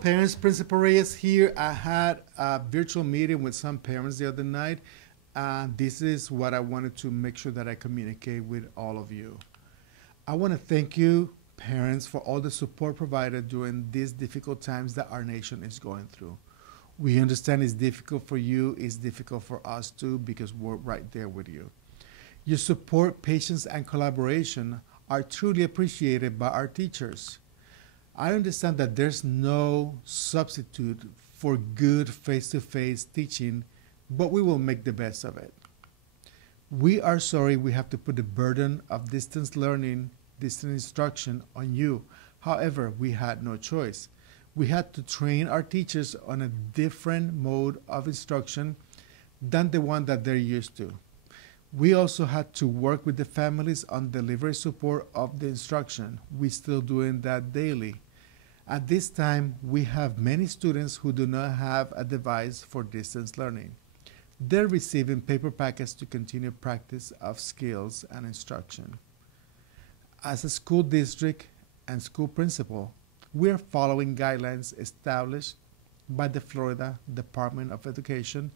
parents, Principal Reyes here. I had a virtual meeting with some parents the other night. This is what I wanted to make sure that I communicate with all of you. I want to thank you, parents, for all the support provided during these difficult times that our nation is going through. We understand it's difficult for you, it's difficult for us too, because we're right there with you. Your support, patience, and collaboration are truly appreciated by our teachers. I understand that there's no substitute for good face to face teaching, but we will make the best of it. We are sorry we have to put the burden of distance learning, distance instruction on you. However, we had no choice. We had to train our teachers on a different mode of instruction than the one that they're used to. We also had to work with the families on delivery support of the instruction. We're still doing that daily. At this time, we have many students who do not have a device for distance learning. They're receiving paper packets to continue practice of skills and instruction. As a school district and school principal, we are following guidelines established by the Florida Department of Education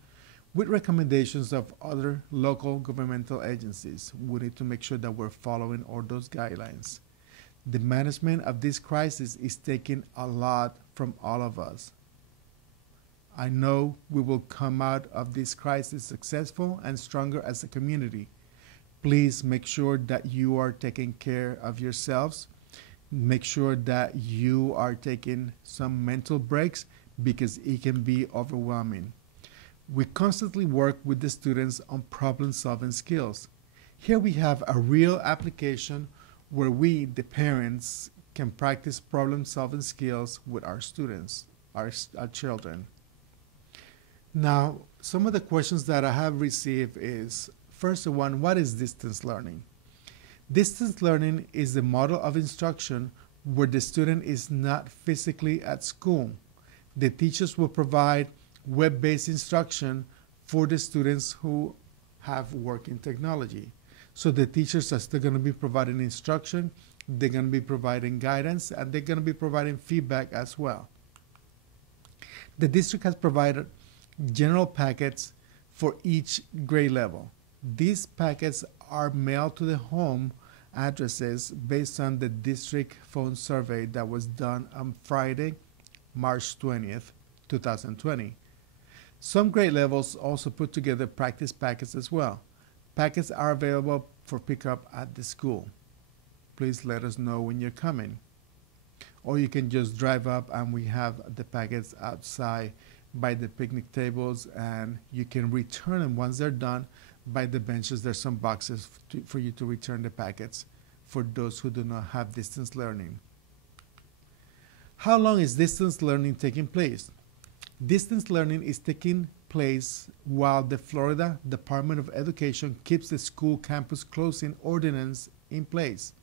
with recommendations of other local governmental agencies. We need to make sure that we're following all those guidelines. The management of this crisis is taking a lot from all of us. I know we will come out of this crisis successful and stronger as a community. Please make sure that you are taking care of yourselves. Make sure that you are taking some mental breaks because it can be overwhelming. We constantly work with the students on problem-solving skills. Here we have a real application where we, the parents, can practice problem-solving skills with our students, our children. Now, some of the questions that I have received is, first one, what is distance learning? Distance learning is the model of instruction where the student is not physically at school. The teachers will provide web-based instruction for the students who have working technology. So the teachers are still going to be providing instruction, they're going to be providing guidance, and they're going to be providing feedback as well. The district has provided general packets for each grade level. These packets are mailed to the home addresses based on the district phone survey that was done on Friday, March 20th, 2020. Some grade levels also put together practice packets as well. Packets are available for pickup at the school. Please let us know when you're coming. Or you can just drive up and we have the packets outside by the picnic tables, and you can return them once they're done by the benches. There's some boxes for you to return the packets for those who do not have distance learning. How long is distance learning taking place? Distance learning is taking place while the Florida Department of Education keeps the school campus closing ordinance in place.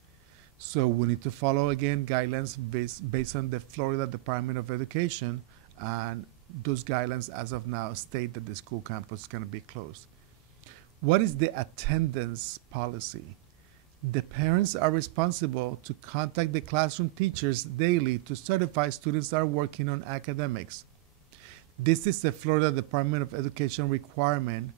So we need to follow again guidelines based on the Florida Department of Education, and those guidelines as of now state that the school campus is going to be closed. What is the attendance policy? The parents are responsible to contact the classroom teachers daily to certify students are working on academics. This is the Florida Department of Education requirement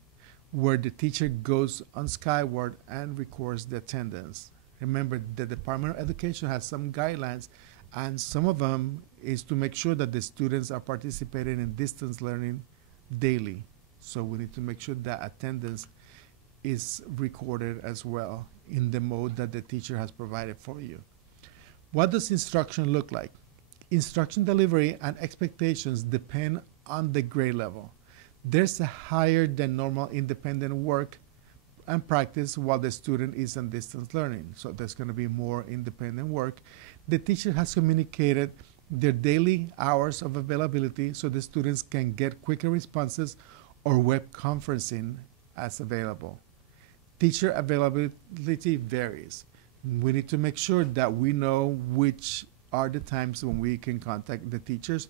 where the teacher goes on Skyward and records the attendance. Remember, the Department of Education has some guidelines, and some of them is to make sure that the students are participating in distance learning daily. So we need to make sure that attendance is recorded as well in the mode that the teacher has provided for you. What does instruction look like? Instruction delivery and expectations depend on the grade level. There's a higher than normal independent work and practice while the student is in distance learning. So there's going to be more independent work. The teacher has communicated their daily hours of availability so the students can get quicker responses or web conferencing as available. Teacher availability varies. We need to make sure that we know which are the times when we can contact the teachers.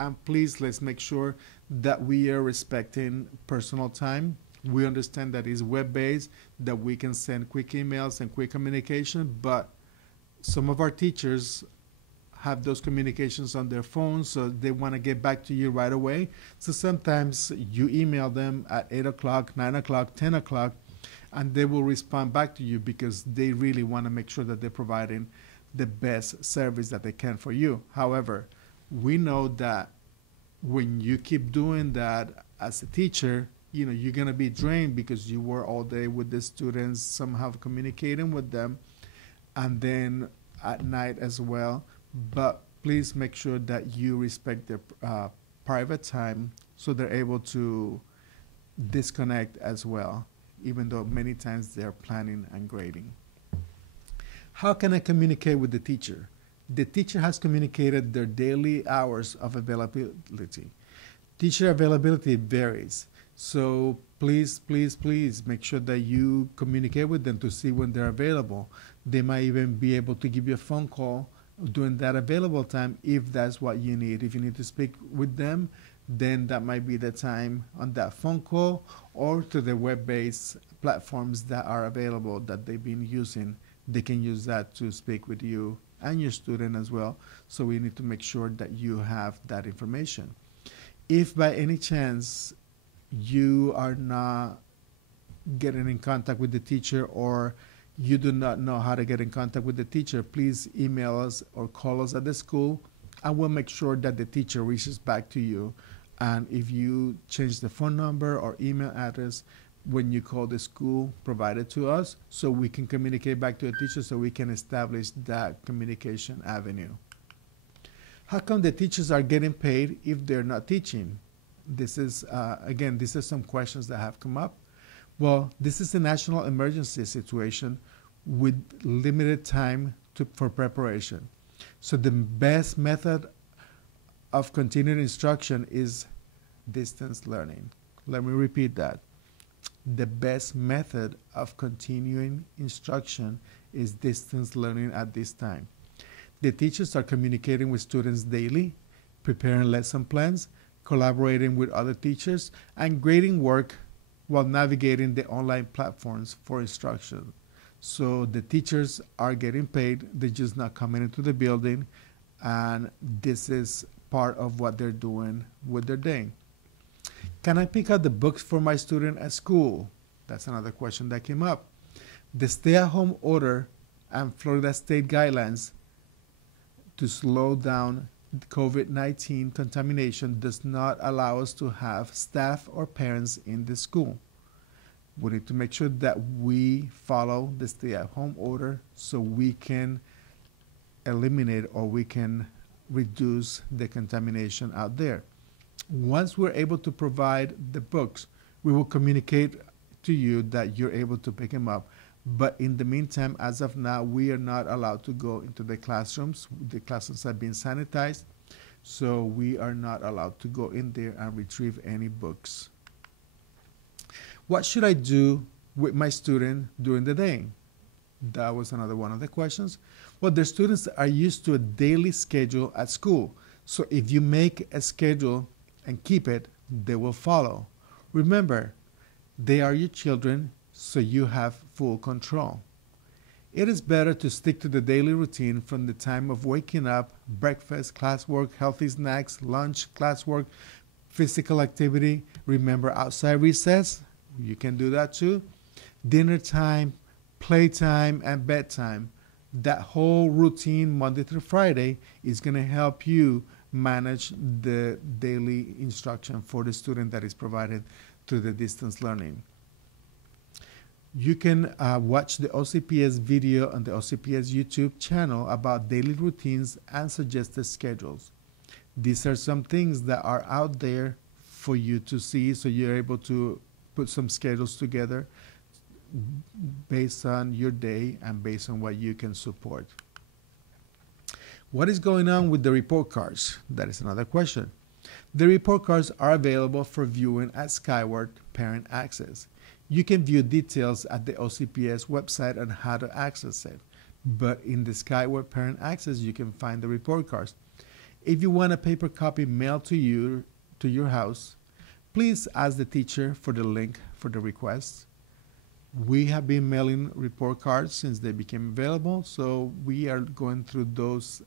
And please, let's make sure that we are respecting personal time. We understand that it's web-based, that we can send quick emails and quick communication, but some of our teachers have those communications on their phones, so they want to get back to you right away. So sometimes you email them at 8 o'clock, 9 o'clock, 10 o'clock, and they will respond back to you because they really want to make sure that they're providing the best service that they can for you. However, we know that when you keep doing that as a teacher, you're going to be drained because you were all day with the students, somehow communicating with them, and then at night as well. But please make sure that you respect their private time so they're able to disconnect as well, even though many times they're planning and grading. How can I communicate with the teacher? The teacher has communicated their daily hours of availability. Teacher availability varies. So please, please, please make sure that you communicate with them to see when they're available. They might even be able to give you a phone call during that available time if that's what you need. If you need to speak with them, then that might be the time on that phone call or to the web-based platforms that are available that they've been using. They can use that to speak with you and your student as well. So we need to make sure that you have that information. If by any chance you are not getting in contact with the teacher or you do not know how to get in contact with the teacher, please email us or call us at the school, and we'll make sure that the teacher reaches back to you. And if you change the phone number or email address when you call the school, provide it to us so we can communicate back to the teacher so we can establish that communication avenue. How come the teachers are getting paid if they're not teaching? This is, again, these are some questions that have come up. Well, this is a national emergency situation with limited time for preparation. So the best method of continuing instruction is distance learning. Let me repeat that. The best method of continuing instruction is distance learning at this time. The teachers are communicating with students daily, preparing lesson plans, collaborating with other teachers, and grading work while navigating the online platforms for instruction. So the teachers are getting paid, they're just not coming into the building, and this is part of what they're doing with their day. Can I pick up the books for my student at school? That's another question that came up. The stay-at-home order and Florida state guidelines to slow down COVID-19 contamination does not allow us to have staff or parents in the school. We need to make sure that we follow the stay-at-home order so we can eliminate or we can reduce the contamination out there. Once we're able to provide the books, we will communicate to you that you're able to pick them up. But in the meantime, as of now, we are not allowed to go into the classrooms. The classrooms have been sanitized, so we are not allowed to go in there and retrieve any books. What should I do with my student during the day? That was another one of the questions. Well, the students are used to a daily schedule at school. So if you make a schedule and keep it, they will follow. Remember, they are your children, so you have full control. It is better to stick to the daily routine from the time of waking up, breakfast, classwork, healthy snacks, lunch, classwork, physical activity. Remember outside recess, you can do that too. Dinner time, playtime, and bedtime. That whole routine Monday through Friday is going to help you manage the daily instruction for the student that is provided through the distance learning. You can watch the OCPS video on the OCPS YouTube channel about daily routines and suggested schedules. These are some things that are out there for you to see, so you're able to put some schedules together based on your day and based on what you can support. What is going on with the report cards? That is another question. The report cards are available for viewing at Skyward Parent Access. You can view details at the OCPS website on how to access it. But in the Skyward Parent Access, you can find the report cards. If you want a paper copy mailed to you, to your house, please ask the teacher for the link for the request. We have been mailing report cards since they became available, so we are going through those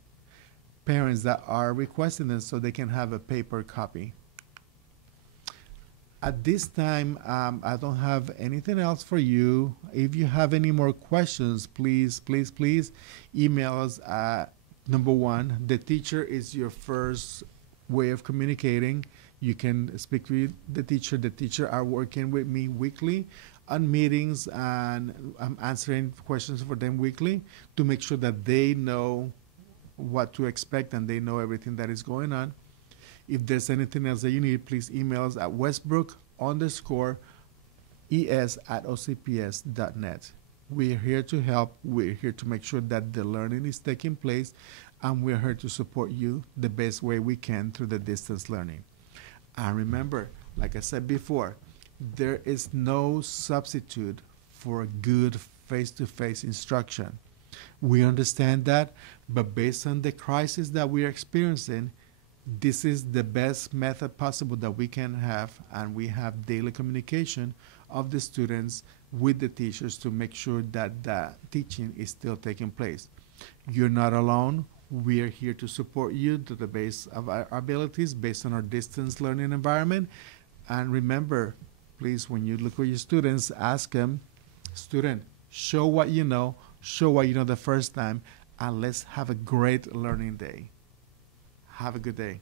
parents that are requesting them so they can have a paper copy. At this time, I don't have anything else for you. If you have any more questions, please email us at number one. The teacher is your first way of communicating. You can speak with the teacher. The teacher are working with me weekly on meetings, and I'm answering questions for them weekly to make sure that they know what to expect and they know everything that is going on. If there's anything else that you need, please email us at westbrook_es@ocps.net. We're here to help. We're here to make sure that the learning is taking place, and we're here to support you the best way we can through the distance learning. And remember, like I said before, there is no substitute for good face-to-face instruction. We understand that, but based on the crisis that we are experiencing, this is the best method possible that we can have, and we have daily communication of the students with the teachers to make sure that the teaching is still taking place. You're not alone. We are here to support you to the base of our abilities based on our distance learning environment. And remember, please, when you look at your students, ask them, student, show what you know the first time, and let's have a great learning day. Have a good day.